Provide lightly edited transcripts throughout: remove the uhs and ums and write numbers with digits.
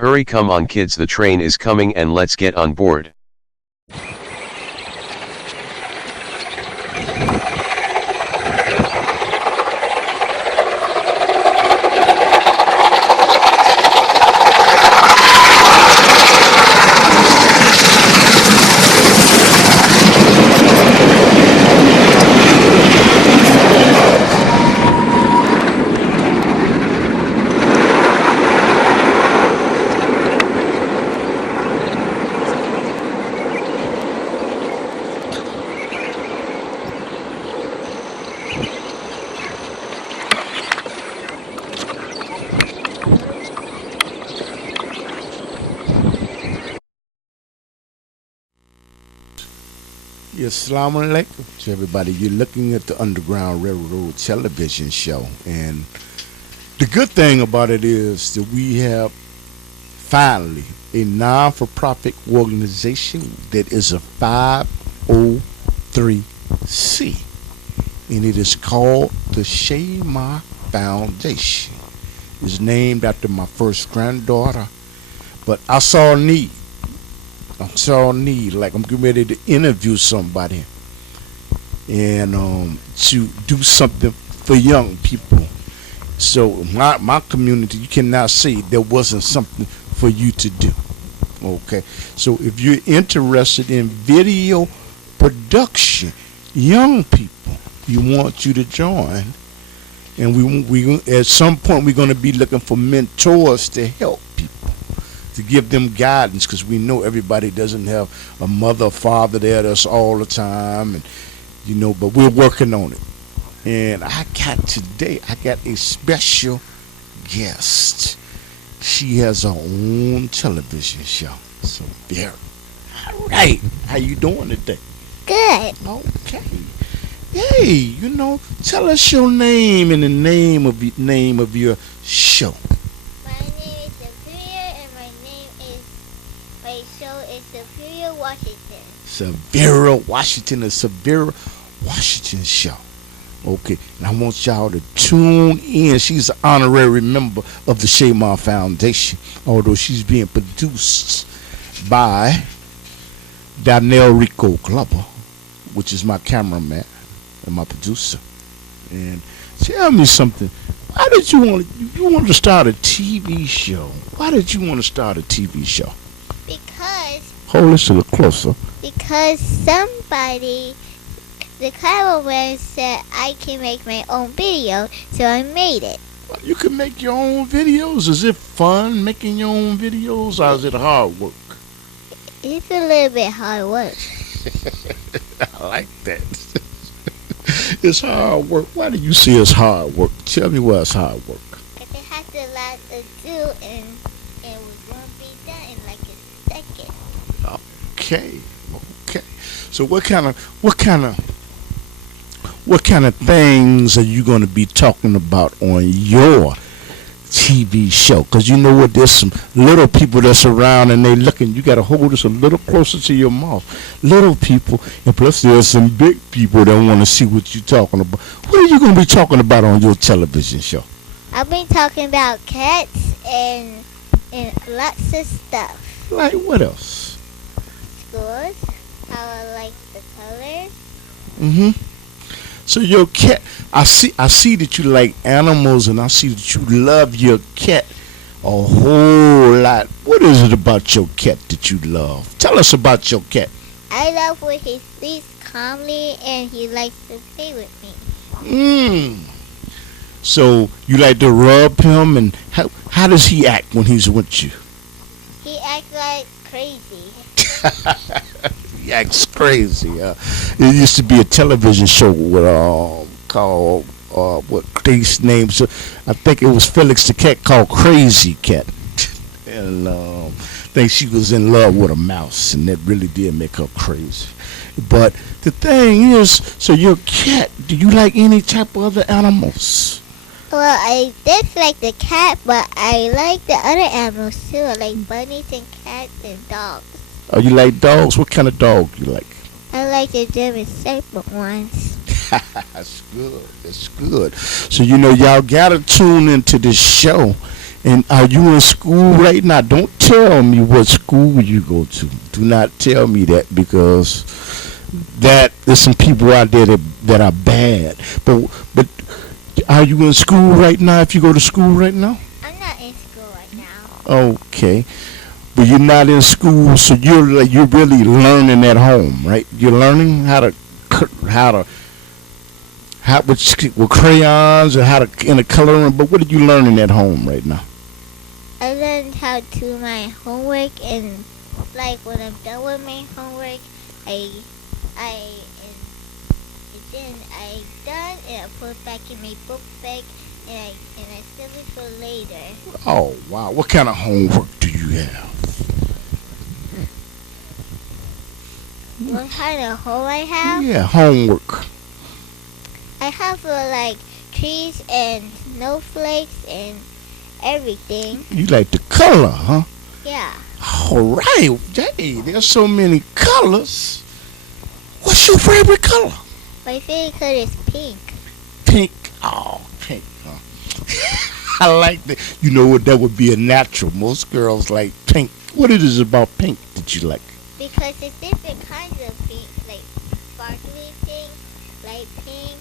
Hurry, come on kids, the train is coming and let's get on board. Assalamu alaikum to everybody. You're looking at the Underground Railroad television show, and the good thing about it is that we have finally a non-for-profit organization that is a 503c, and it is called the Shema Foundation. It's named after my first granddaughter, but I saw a need. Like I'm getting ready to interview somebody and to do something for young people. So my community, you cannot say there wasn't something for you to do. Okay, so if you're interested in video production, young people, we want you to join. And we at some point we're going to be looking for mentors to help people, to give them guidance, because we know everybody doesn't have a mother or father there that's all the time, and but we're working on it. And I got a special guest. She has her own television show. So there. All right. How you doing today? Good. Okay. Hey, tell us your name and the name of your show. My name is Sabir, and my show is Sabir Washington. Sabir Washington, the Sabir Washington show. Okay, and I want y'all to tune in. She's an honorary member of the Shema Foundation, although she's being produced by Darnell Glover, which is my cameraman and my producer. And tell me something. Why did you want to start a TV show? Why did you want to start a TV show? Because hold this a little closer. Because the cameraman said I can make my own video, so I made it. You can make your own videos. Is it fun making your own videos, or is it hard work? It's a little bit hard work. I like that. It's hard work. Why do you say it's hard work? Tell me why it's hard work. Because it has a lot to do, and it won't be done in like a second. Okay. So what kind of things are you going to be talking about on your TV show? Because you know what, there's some little people that's around and they looking. You got to hold this a little closer to your mouth. Little people, and plus there's some big people that want to see what you're talking about. What are you going to be talking about on your television show? I've been talking about cats and lots of stuff. Like what else? Schools, how I like the colors. So your cat, I see that you like animals, and I see that you love your cat a whole lot. What is it about your cat that you love? Tell us about your cat. I love when he sleeps calmly and he likes to play with me. So you like to rub him, and how does he act when he's with you? He acts like crazy. He acts crazy. There used to be a television show with called what his name? So I think it was Felix the Cat, called Crazy Cat, and I think she was in love with a mouse, and that really did make her crazy. But the thing is, so your cat, do you like any type of other animals? Well, I did like the cat, but I like the other animals too. I like bunnies and cats and dogs. Oh, you like dogs? What kind of dog you like? I like the German Shepherd ones. That's good. So y'all gotta tune into this show, And are you in school right now? Don't tell me what school you go to. Do not tell me that, because that there's some people out there that are bad. But are you in school right now? If you go to school right now? I'm not in school right now. Okay. But you're not in school, so you're really learning at home, right? You're learning how to with crayons and how to in a coloring. But what are you learning at home right now? I learned how to do my homework, and like when I'm done with my homework, I and then I done and I put it back in my book bag, and I save it for later. Oh wow! What kind of homework do you have? What kind of home I have? Yeah, homework. I have like trees and snowflakes and everything. You like the color, huh? Yeah. All right. Hey, there's so many colors. What's your favorite color? My favorite color is pink. Pink. Oh, pink, huh? I like that. You know what? That would be a natural. Most girls like pink. What it is about pink that you like? Because there's different kinds of pink, like sparkly pink, light pink,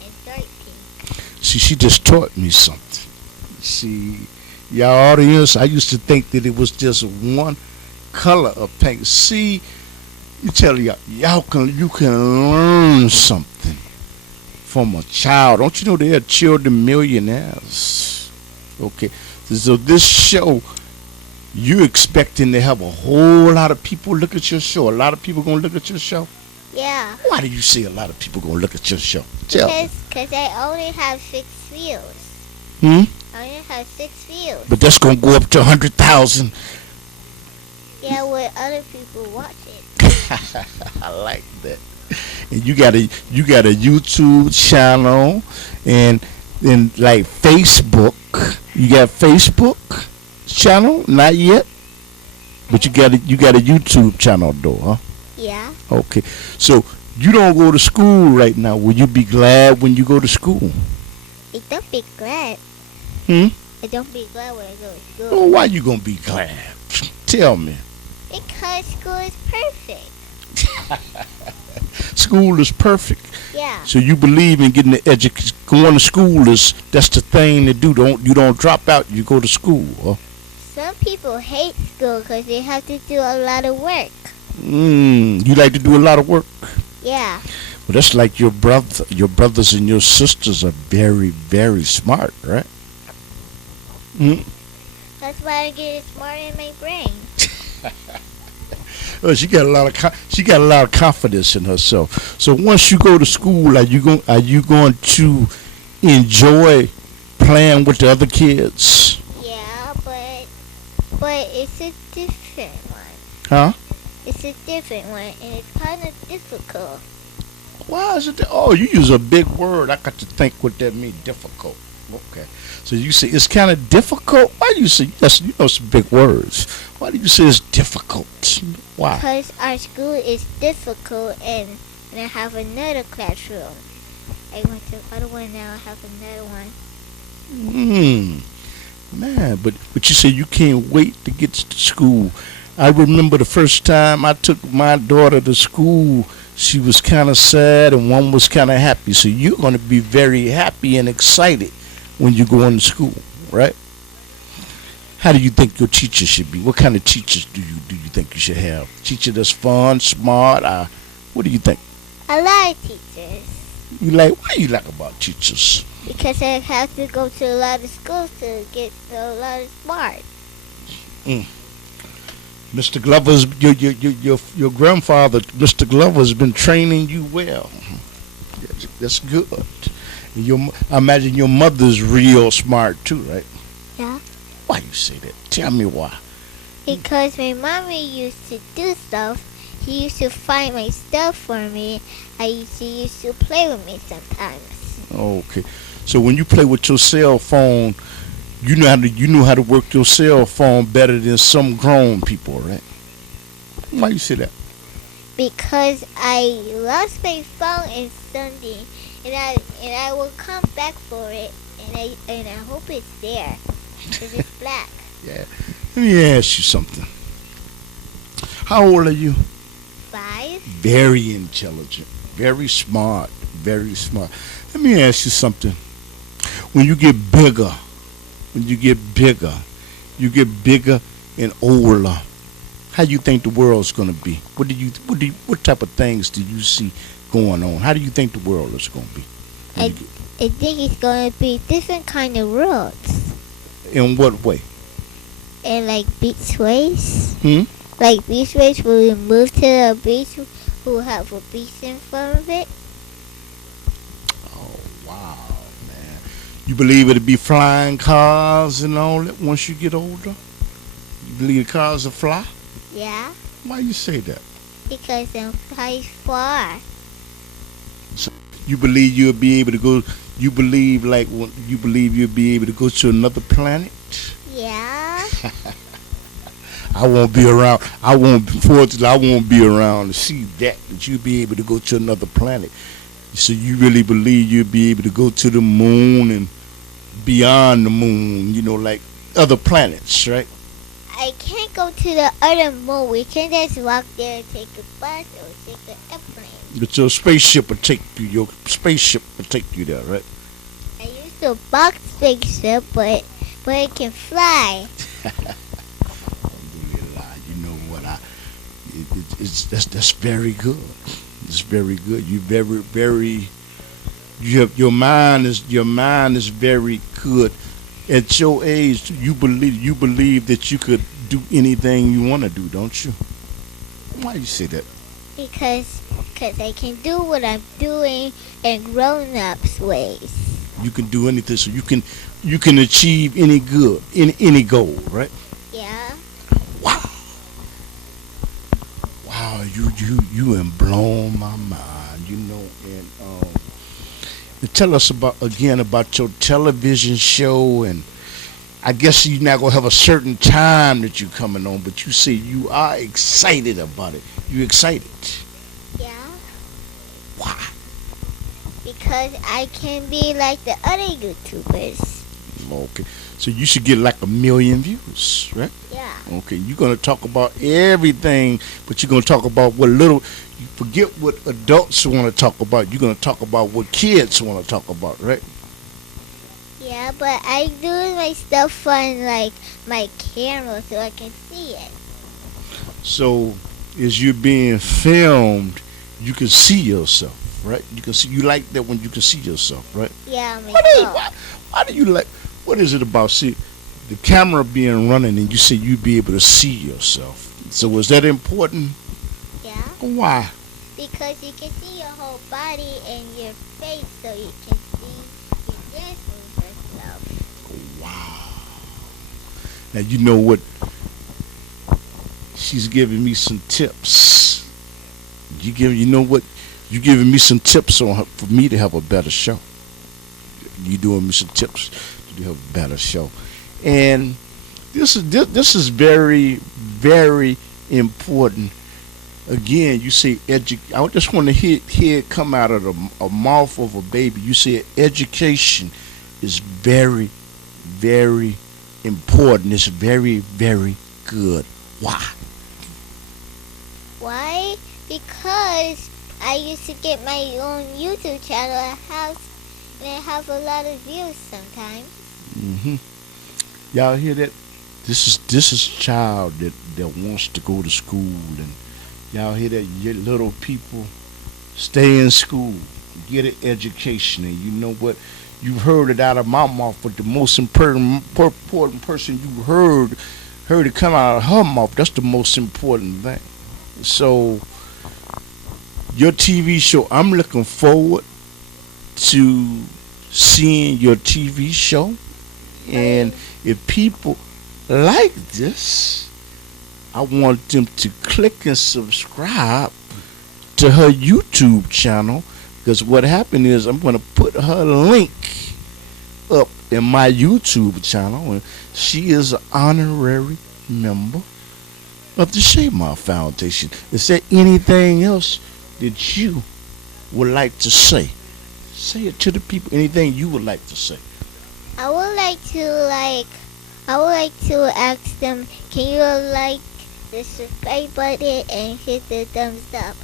and dark pink. See, she just taught me something. See, y'all audience, I used to think that it was just one color of pink. See, you tell you can learn something from a child. Don't you know they are children millionaires? Okay, so this show, you expecting to have a whole lot of people look at your show? A lot of people gonna look at your show? Yeah. Why do you say a lot of people gonna look at your show? Tell me. Because I only have 6 views. Hmm? I only have 6 views. But that's gonna go up to 100,000. Yeah, when other people watch it. I like that. And you got a YouTube channel and like Facebook. You got Facebook channel? Not yet. But you got a YouTube channel though, huh? Yeah. Okay. So you don't go to school right now. Will you be glad when you go to school? I don't be glad. Hmm? I don't be glad when I go to school. Well, why you gonna be glad? Tell me. Because school is perfect. School is perfect. Yeah. So you believe in getting the education. Going to school that's the thing to do. You don't drop out. You go to school. Huh? Some people hate school because they have to do a lot of work. You like to do a lot of work. Yeah. Well, that's like your brother. Your brothers and your sisters are very, very smart, right? That's why I get smart in my brain. Well, she got a lot of confidence in herself. So once you go to school, are you going to enjoy playing with the other kids? Yeah, but it's a different one. Huh? It's a different one, and it's kind of difficult. Why is it? You use a big word. I got to think what that means. Difficult. Okay. So you say it's kind of difficult. Why do you say yes? You know some big words. Why do you say it's difficult? Why? Because our school is difficult, and I have another classroom. I went to the other one now. I have another one. Man, but you say you can't wait to get to school. I remember the first time I took my daughter to school. She was kind of sad, and one was kind of happy. So you're going to be very happy and excited when you go into school, right? How do you think your teacher should be? What kind of teachers do you think you should have? Teacher that's fun, smart. What do you think? A lot of teachers. What do you like about teachers? Because I have to go to a lot of schools to get a lot of smart. Mr. Glover's your grandfather, Mr. Glover, has been training you well. That's good. I imagine your mother's real smart too, right? Yeah. Why you say that? Tell me why. Because my mommy used to do stuff. She used to find my stuff for me. She used to play with me sometimes. Okay. So when you play with your cell phone, you know how to work your cell phone better than some grown people, right? Why you say that? Because I lost my phone in Sunday, and I will come back for it, and I hope it's there. 'cause it's black. Yeah. Let me ask you something. How old are you? 5. Very intelligent. Very smart. Very smart. Let me ask you something. When you get bigger, you get bigger and older. How you think the world's gonna be? What type of things do you see going on? How do you think the world is gonna be? I think it's gonna be different kind of roads. In what way? And like beachways. Hmm? Like beachways where we move to the beach, who have a beach in front of it. Oh wow, man! You believe it'll be flying cars and all that once you get older? You believe the cars will fly? Yeah, Why you say that? because them flies far. You believe you'll be able to go? You believe you believe you'll be able to go to another planet? Yeah. I won't be around. Unfortunately, I won't be around to see that you'll be able to go to another planet. So you really believe you'll be able to go to the moon and beyond the moon, like other planets, right? I can't go to the other moon. We can just walk there and take a bus or take an airplane. But your spaceship will take you. Your spaceship will take you there, right? I used a box spaceship, but it can fly. Alhamdulillah. You know what? That's very good. It's very good. You very. Your mind is very good. At your age, you believe that you could do anything you want to do, don't you? Why you say that? Because I can do what I'm doing in grown-ups ways. You can do anything, so you can achieve any good, any goal, right? Yeah. Wow, you and blown my mind, and tell us about your television show, and I guess you're not gonna have a certain time that you're coming on, but you say you are excited about it. You excited? Yeah. Why? Because I can be like the other YouTubers. Okay, so you should get like 1 million views, right? Yeah. Okay, you're gonna talk about everything, but you're gonna talk about what little. You forget what adults want to talk about. You're gonna talk about what kids want to talk about, right? Yeah, but I do my stuff on like my camera so I can see it. So, as you're being filmed, you can see yourself, right? You can see. You like that when you can see yourself, right? Yeah, Why do you like? What is it about the camera being running and you say you be able to see yourself? So is that important? Yeah. Why? Because you can see your whole body and your face, so you can see your dancing yourself. Wow. Now you know what? She's giving me some tips. You know what? You giving me some tips for me to have a better show. You doing me some tips to have a better show, and this is very, very important. Again, you say I just want to hear it come out of a mouth of a baby. You say education is very, very important. It's very, very good. Why? Why? Because I used to get my own YouTube channel at house, and I have a lot of views sometimes. Y'all hear that? This is a child that wants to go to school, and y'all hear that? Your little people, stay in school, get an education, and you know what? You heard it out of my mouth, but the most important person you heard it come out of her mouth. That's the most important thing. So, your TV show, I'm looking forward to seeing your TV show. And if people like this, I want them to click and subscribe to her YouTube channel, because what happened is I'm going to put her link up in my YouTube channel, and she is an honorary member of the Shamar Foundation. Is there anything else that you would like to say? Say it to the people. Anything you would like to say? I would like to I would like to ask them, can you like the subscribe button and hit the thumbs up?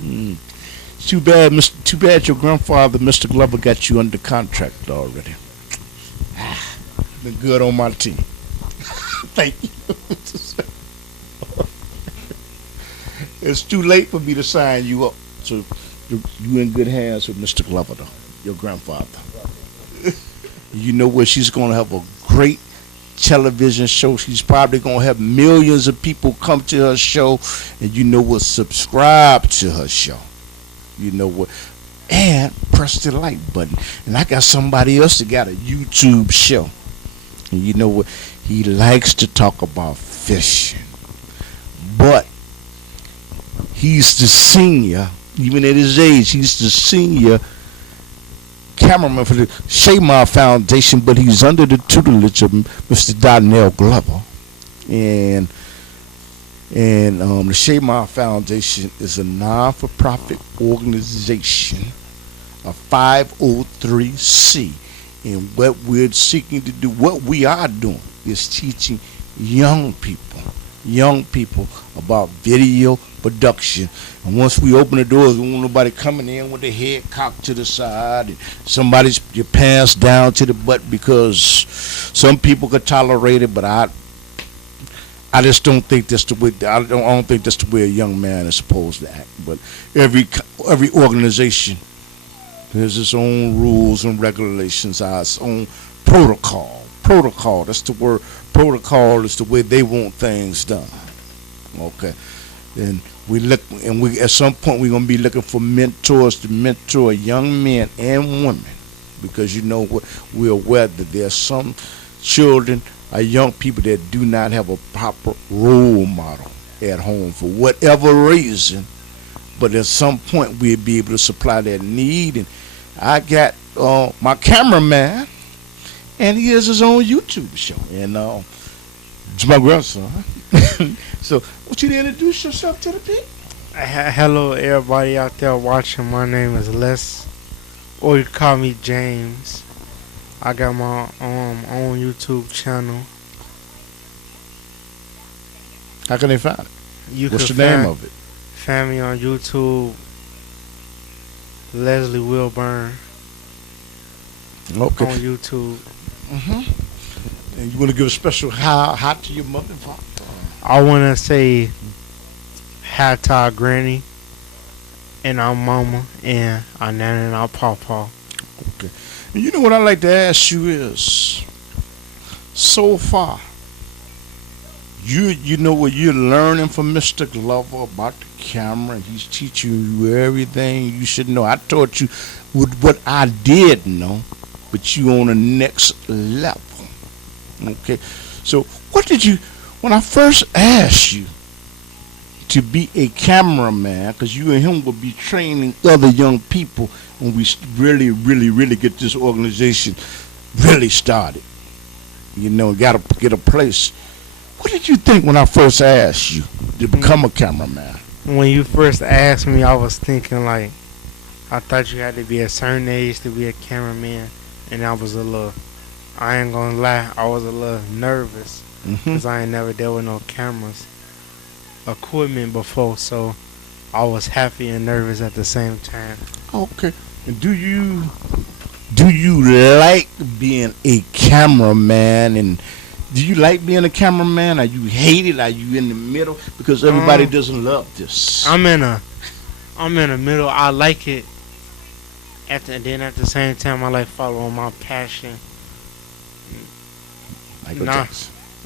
Mm. Too bad, Too bad your grandfather, Mr. Glover, got you under contract already. Been good on my team. Thank you. It's too late for me to sign you up. So you in good hands with Mr. Glover, though, your grandfather. You know what? She's going to have a great television show. She's probably going to have millions of people come to her show, and you know what? Subscribe to her show. You know what? And press the like button. And I got somebody else that got a YouTube show. And you know what? He likes to talk about fishing. But he's the senior, even at his age, he's the senior cameraman for the Shamar Foundation, but he's under the tutelage of Mr. Darnell Glover. And the Shamar Foundation is a non-for-profit organization, a 503c. And what we're seeking to do, what we are doing, is teaching young people about video production. And once we open the doors, we don't want nobody coming in with their head cocked to the side and somebody's your pants down to the butt, because some people could tolerate it, but I just don't think that's the way. I don't think that's the way a young man is supposed to act. But every organization has its own rules and regulations, its own protocol. Protocol. That's the word. Protocol is the way they want things done. Okay, and we at some point we're gonna be looking for mentors to mentor young men and women, because you know what, we're aware that there are some children or young people that do not have a proper role model at home for whatever reason, but at some point we'll be able to supply that need. And I got my cameraman, and he has his own YouTube show, and it's my grandson. So, want you to introduce yourself to the people? Hello, everybody out there watching. My name is Les, or you call me James. I got my own YouTube channel. How can they find it? You What's can the name of it? Find me on YouTube, Leslie Wilburn. Okay. On YouTube. And you want to give a special hi to your mother and father? I want to say hi to our granny and our mama and our nana and our pawpaw. Okay. And you know what I'd like to ask you is, so far, you know what you're learning from Mr. Glover about the camera, and he's teaching you everything you should know. I taught you what I did know, but you on the next level. Okay. So what did you, when I first asked you to be a cameraman, because you and him will be training other young people when we really get this organization really started, you know, got to get a place. What did you think when I first asked you to become a cameraman? When you first asked me, I was thinking like, I thought you had to be a certain age to be a cameraman, and I was I ain't gonna lie, I was a little nervous, because I ain't never dealt with no cameras equipment before, so I was happy and nervous at the same time. Okay. And do you like being a cameraman? And do you like being a cameraman? Are you hate it? Are you in the middle? Because everybody doesn't love this. I'm in the middle. I like it. Then at the same time, I like following my passion.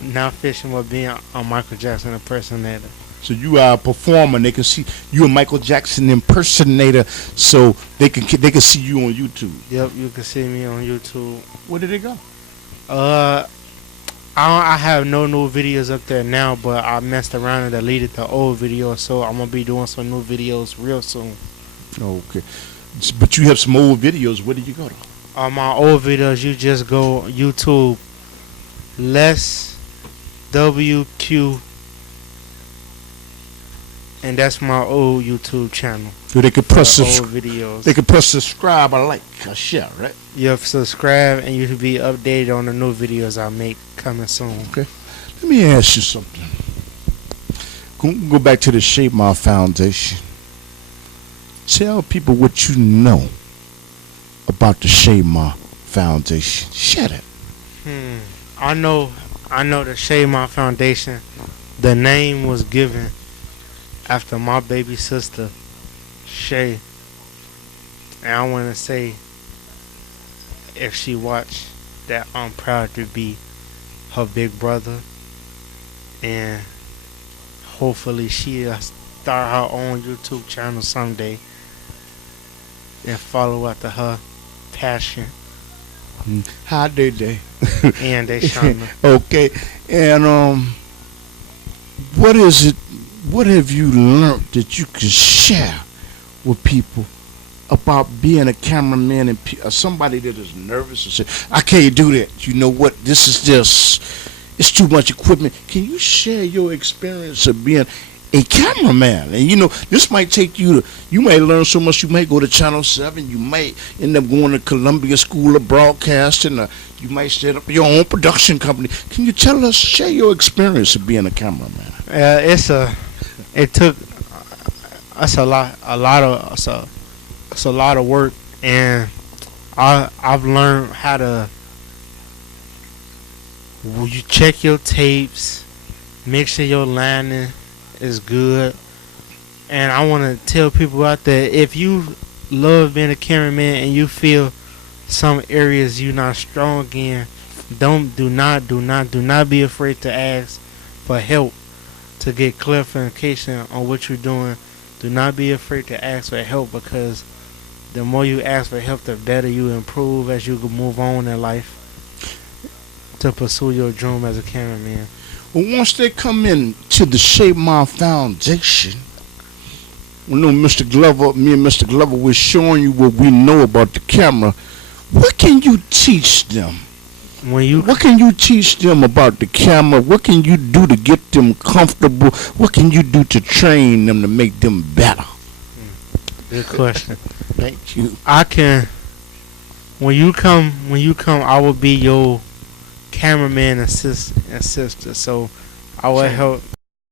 Not fishing, but being a Michael Jackson impersonator. So you are a performer. They can see you a Michael Jackson impersonator, so they can see you on YouTube. Yep, you can see me on YouTube. Where did it go? I have no new videos up there now, but I messed around and deleted the old videos, so I'm gonna be doing some new videos real soon. Okay, but you have some old videos. Where did you go to? My old videos, you just go YouTube, Les WQ, and that's my old YouTube channel. So they could for press old videos. they could press subscribe or like or share, right? You have subscribe and you can be updated on the new videos I make coming soon. Let me ask you something. Go back to the Shape My Foundation. Tell people what you know about the Shape My Foundation. Share it. I know the Shade My Foundation. The name was given after my baby sister, Shay. And I want to say, if she watched, that I'm proud to be her big brother. And hopefully she'll start her own YouTube channel someday and follow after her passion. How did they? And they shine. Okay. And what is it? What have you learned that you can share with people about being a cameraman and somebody that is nervous and say, "I can't do that. You know what? This is just it's too much equipment." Can you share your experience of being a cameraman? And you know, this might take you to, you might learn so much. You might go to Channel 7. You might end up going to Columbia School of Broadcasting. You might set up your own production company. Can you tell us, share your experience of being a cameraman? It's a lot of work, and I've learned how to, you check your tapes, make sure your lining is good. And I want to tell people out there, if you love being a cameraman and you feel some areas you're not strong in, do not be afraid to ask for help, to get clarification on what you're doing. Do not be afraid to ask for help, because the more you ask for help, the better you improve as you move on in life to pursue your dream as a cameraman. Well, once they come in to the Shape My Foundation, we know Mr. Glover, me and Mr. Glover, we're showing you what we know about the camera. What can you teach them? What can you teach them about the camera? What can you do to get them comfortable? What can you do to train them to make them better? Good question. Thank you. I can. When you come, I will be your cameraman assistant. So I will help.